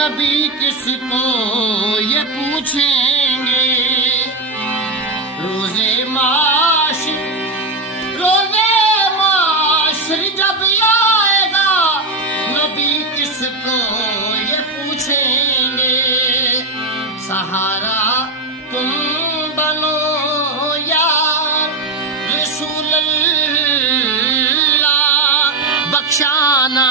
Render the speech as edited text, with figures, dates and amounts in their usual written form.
نبی کس کو یہ پوچھیں گے روزے معاشر جب آئے گا نبی کس کو یہ پوچھیں گے سہارا تم بنو یا رسول اللہ بخشانا